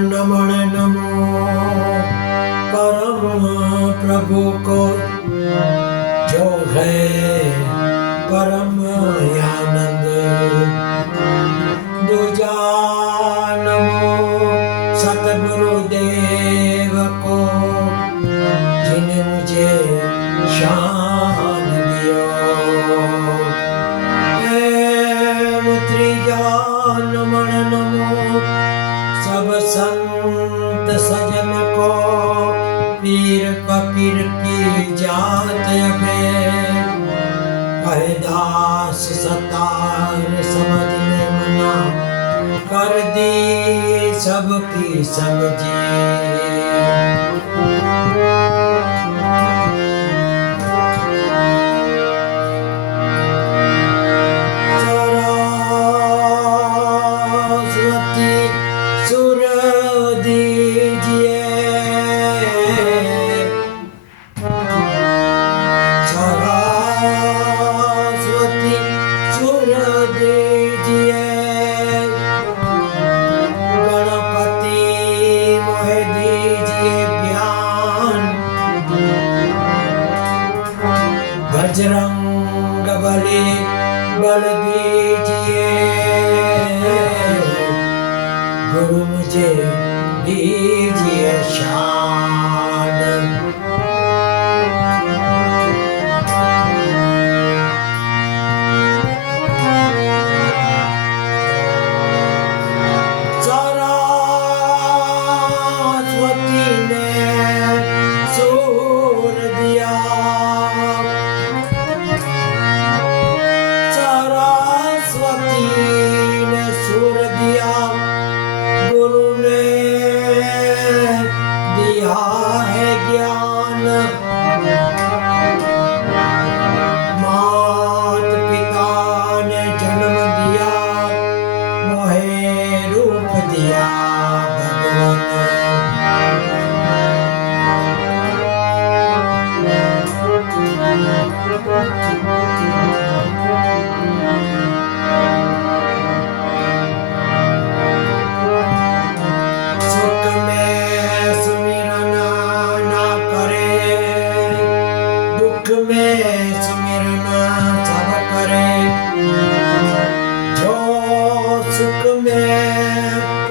नमन नमो परम प्रभु को जो है परम आनंद। दूजा नमो सतगुरुदेव को जिन्हें मुझे शान दियो। त्रीजा नमन नमो सब संत सजन को पीर फकीर की जात में दास सतार समझ में मना कर दी सबकी समझी। बजरंग बली बल दीजिए गुरु मुझे दीजिए शान। सरस्वती ने सूर दिया है ज्ञान। मात पिता ने जन्म दिया मोहे रूप दिया भगवान।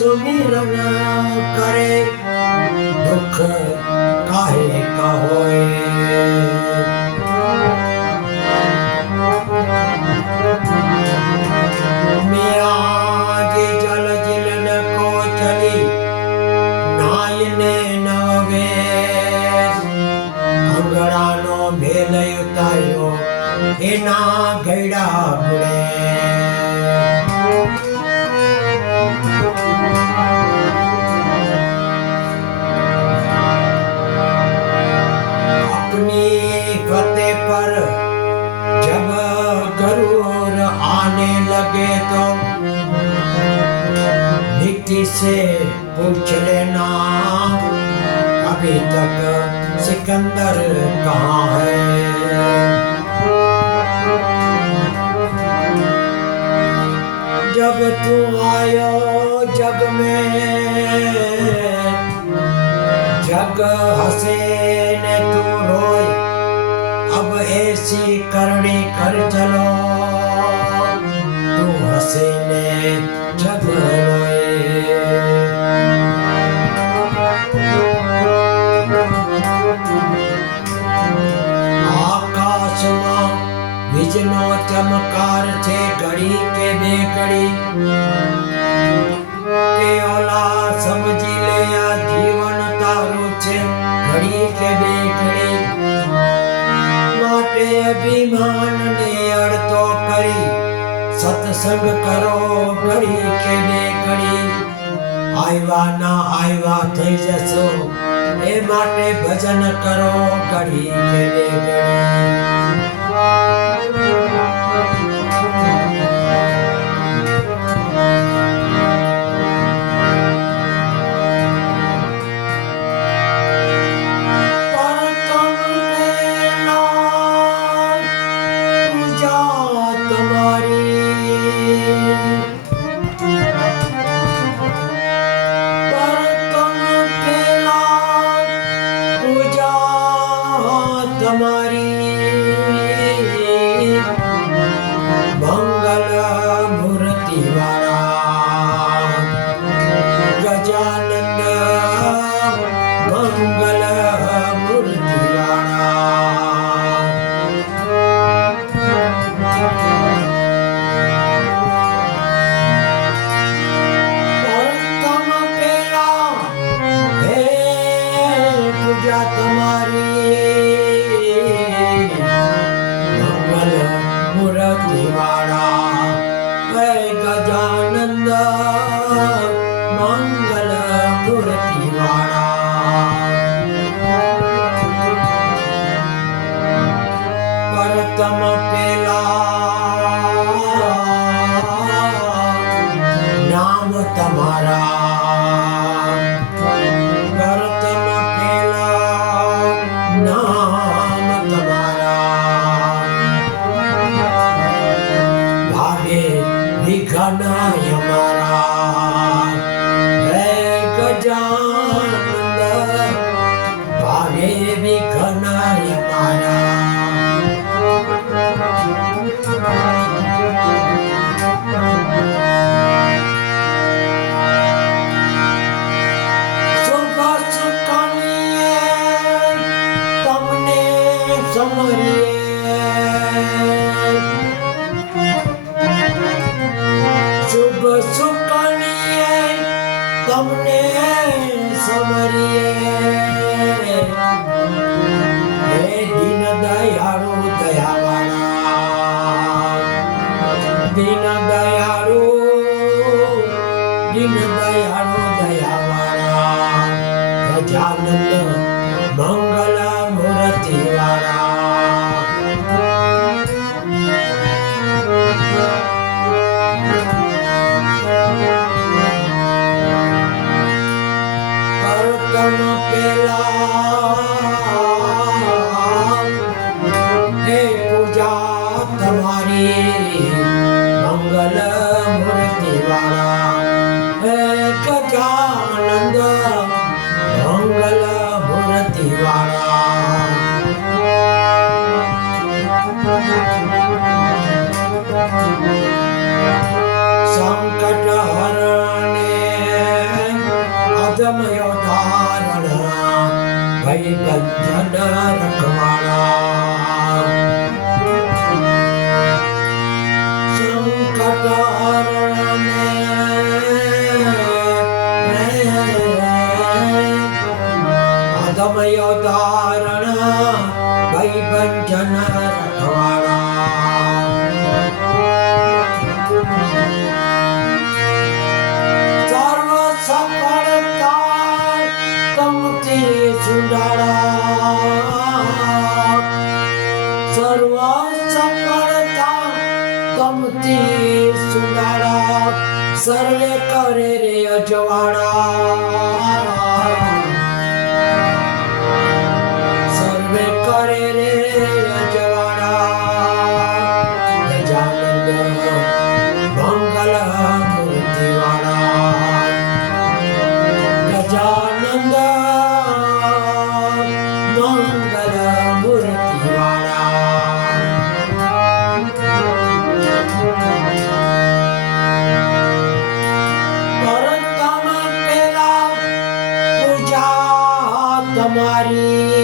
सुमिरन करे दुख काहे का होए। मिया जी जल जिलन को चली नायने नवे अंगड़ानो मेल उतार्यो एना गैड़ा बुड़े। फतेह पर जब गरुड़ आने लगे तो मिट्टी से पूछ लेना अभी तक सिकंदर कहाँ है। जब तू आयो जग में जग हंसे ने तू रोए अब ऐसी करनी कर चलो तू हंसे ने जग रोए। आकाश में विजनो चमकार छे घड़ी के बे घड़ी के ओला समझी ले आ जीवन तारू छे घड़ी के बे घड़ी। माटे अभिमान ने अड़तो करी सत्संग करो घड़ी के बे घड़ी। आयवा ना आयवा थई जसो ए माटे भजन करो घड़ी के बे घड़ी। तुम्हारी ગજાનંદ મંગલ મૂર્તિવાળા પરતમ પેલા હે પૂજા તમારી મંગલ મૂર્તિવાળા હે ગજાનંદ મંગલ મૂર્તિવાળા પરતમ પેલા નામ તમારા પરતમ પેલા નામ તમારા ભાગે વિઘ્ન અમારા હે ગજાનંદ ભાગે વિઘ્ન અમારા શુભ સુખનીએ તમને સમરીએ શુભ સુખનીએ તમને સમરીએ હે દીન દયાળુ દયાવાળા દીન દયાળુ દયાવાળા ગજાનંદ મંગલ મૂર્તિવાળા પરતમ પેલા હે પૂજા તમારી મંગલ મૂર્તિવાળા હે ગજાનંદ મંગલ મૂર્તિવાળા સંકટ હરણે અધમયો ધારણ ભય બંધન રખવાળા સંકટ હરણે અધમયો ધારણ ભય બંધન રખવાળા સર્વ સફળતા તમથી સુંડાળા સર્વ સફળતા તમથી સુંડાળા સર્વે કરે રે અજવાળા સર્વે કરે રે અજવાળા ગજાનંદ મંગલ મૂર્તિવાળા ગજાનંદ મંગલ મૂર્તિવાળા પરતમ પેલા પૂજા તમારી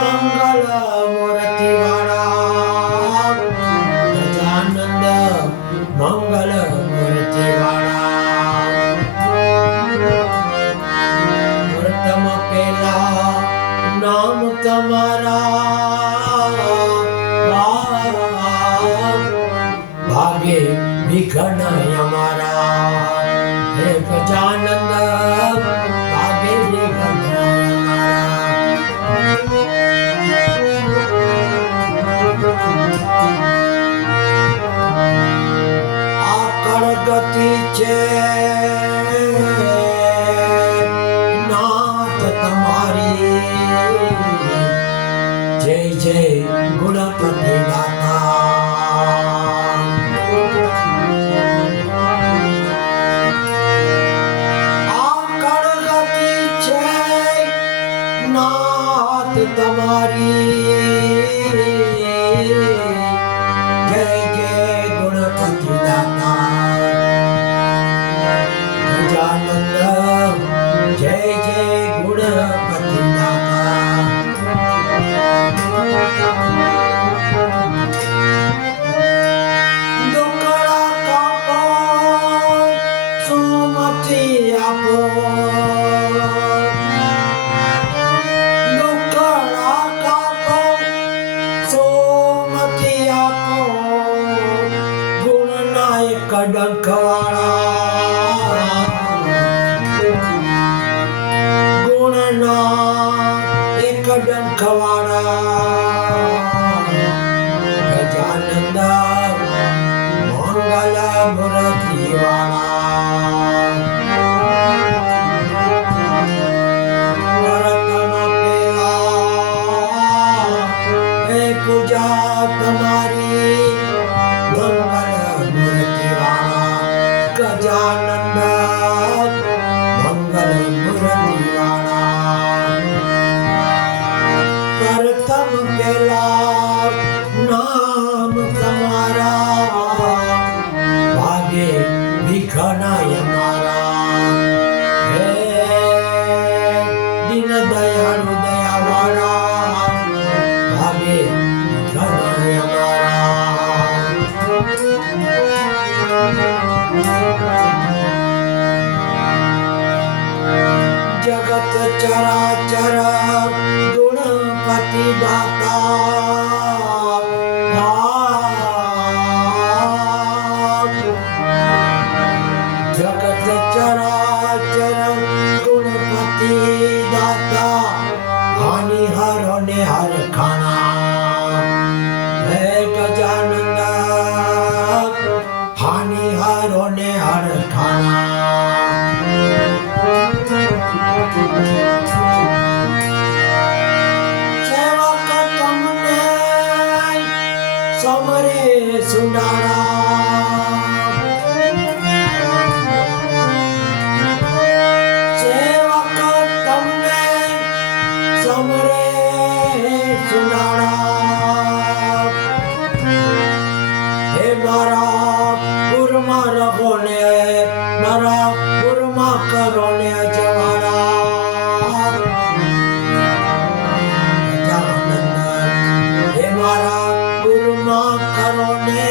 મંગલ મૂર્તિવાળા ગજાનંદ મંગલ મૂર્તિવાળા પ્રથમ પેલા નામ તમારા ભાગે વિઘ્ન અમારા હે ગજાનંદ ભાગે વિઘ્ન આકળ ગતિ છે નાથ તમારી જય જય ગુણપતિ દાતા આકળ ગતિ છે નાથ તમારી જય જય ગુણપતિ દાતા ગજાનંદ આપો દુઃખડા કાપો સોમતી આપો ગુણના એક ડંખવાળા ગુણના એક ડંખવાળા ગજાનંદ મંગલ મૂર્તિ વાળા પ્રથમ પેલા એ પૂજા તમારી મંગલ મૂર્તિ વાળા ગજાનંદ મંગલ મૂર્તિ વાળા પ્રથમ પેલા નામ તમારા ભાગે વિઘ્નાય મારા હે દીન દયાળુ દયાવાળા ભાગે વિઘ્નાય મારા જગત ચરાચર ગુણપતિ દાતા જગત ચરાચર ગુણપતિ દાતા હાનિ હરો ને હર ખાના હે ગજાનંદ હાનિ હરો ને હર ખાના સેવક તમને સમરે સુનારા સેવક તમને સમરે સુનારા હે મારા પુરમાં રહો ને મારા પુરમાં કરો ને અજવાળા ગજાનંદ હે મારા પુરમાં કરો ને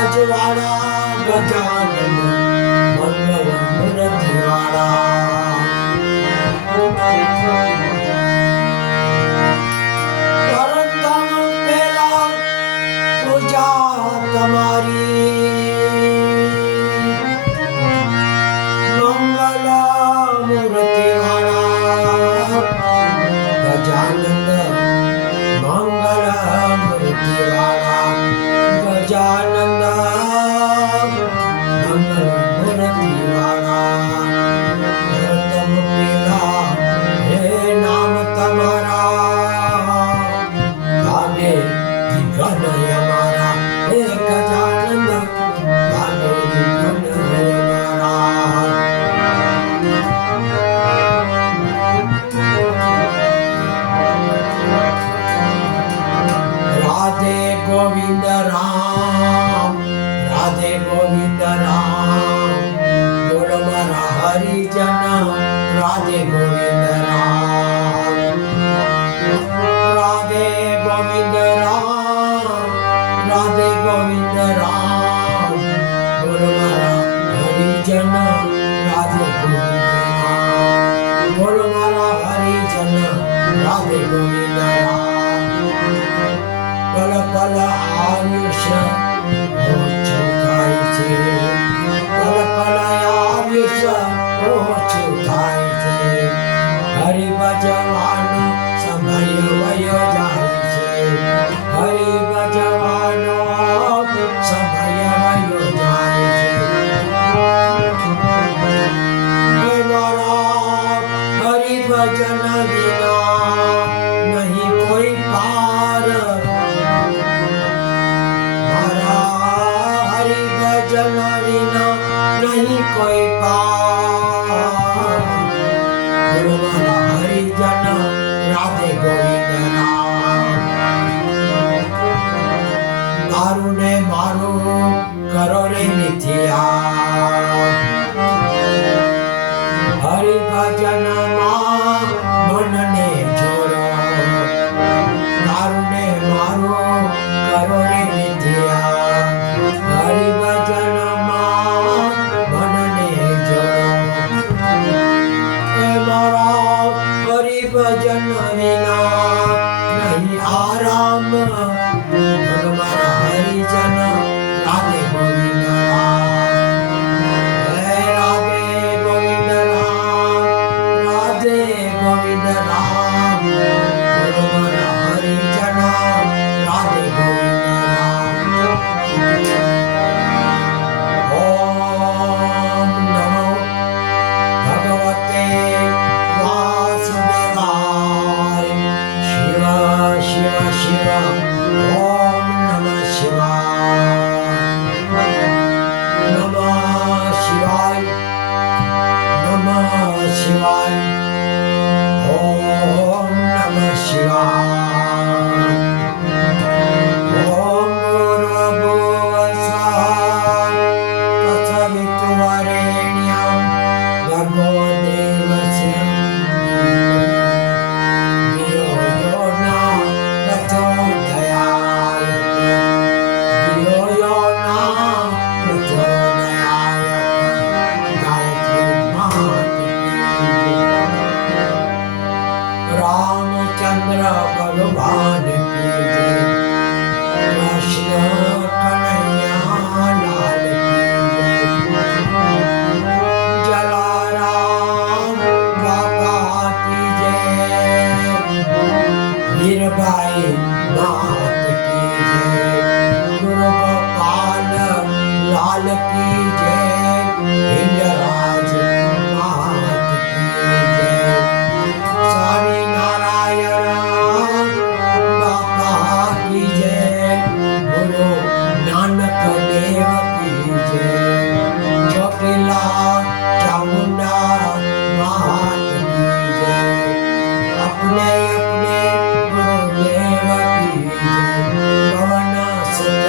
અજવાળા ગજાનંદ મંગલ મૂર્તિ વાળા પરતમ પેલા પૂજા તમારી મંગલ મૂર્તિ વાળા ગજાનંદ મંગલ મૂર્તિ વાળા ગજાનંદ મંગલ મૂર્તિ વાળા પ્રથમ પેલા હે નામ તમારા ભાગે વિઘ્નાય મારા હે ગજાનંદ ભાગે વિઘ્નાય મારા રાધે ગોવિંદ રામ રાધે ગોવિંદ રામ બોલ મારા હરિજન રાધે ગોવિંદ રામ રાધે ગોવિંદ રામ રાધે ગોવિંદ રામ બોલ મારા હરિજન રાધે ગોવિંદ રામ બોલ મારા હરિજન રાધે ગોવિંદ રામ પલ પલ આયુષ્ય ઓછું થાય છે પલ પલ આયુષ્ય ઓછું થાય છે હરિ ભજવાનો સમય વયો જાય છે હરિ ભજવાનો સમય વયો જાય છે હે મારા હરિ ભજન વિના નહીં કોઈ પાર હરિ ભજન વિના નહીં કોઈ પાર બોલો મારા હરિજન રાધે ગોવિંદ રામ મારું ને મારું કરો રે મિથિયા હરિ ભજન માં મનને જોડો મારું ને મારું કરો રે મિથિયા હરિ ભજન માં મનને જોડો शिवाय ओम नमः शिवाय ओम भूर्भुवः स्वः तत्सवितुर्वरेण्यं भर्गो देवस्य धियो यो न प्रचोदयात् धियो यो न प्रचोदयात् गायत्री मात की रामचंद्र भगवान की जय कृष्ण कन्हैया लाल की जय जलाराम बाबा की जय वीरबाई मात की जय गुरु गोपाल लाल की जय हिंदराज मात की जय स्वामी नारायण बाबा की जय गुरु नानक देव की जय चौकीला चामुंडा मात की जय अपने अपने गुरुदेव की जय पवन सुत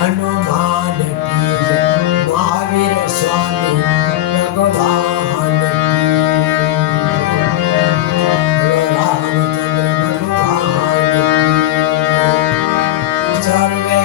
हनुमान की जय महावीर स्वामी भगवान की जय रामचंद्र भगवान की जय सर्वे